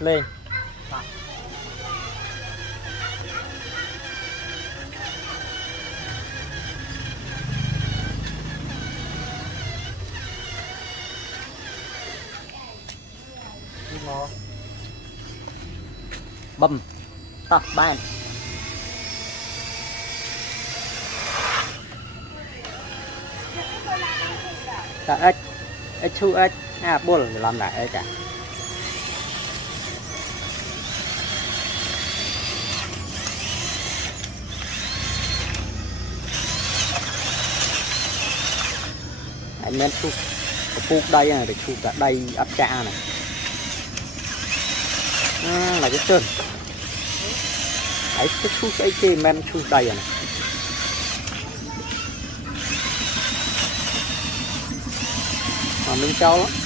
lên bầm tóc ban ta ếch chu ếch buồn làm lại ếch cả anh men chu phu đây này để chu cả đây ấp cha này là cái chân ấy cái chu cái kia men chu đây này mà mình cho lắm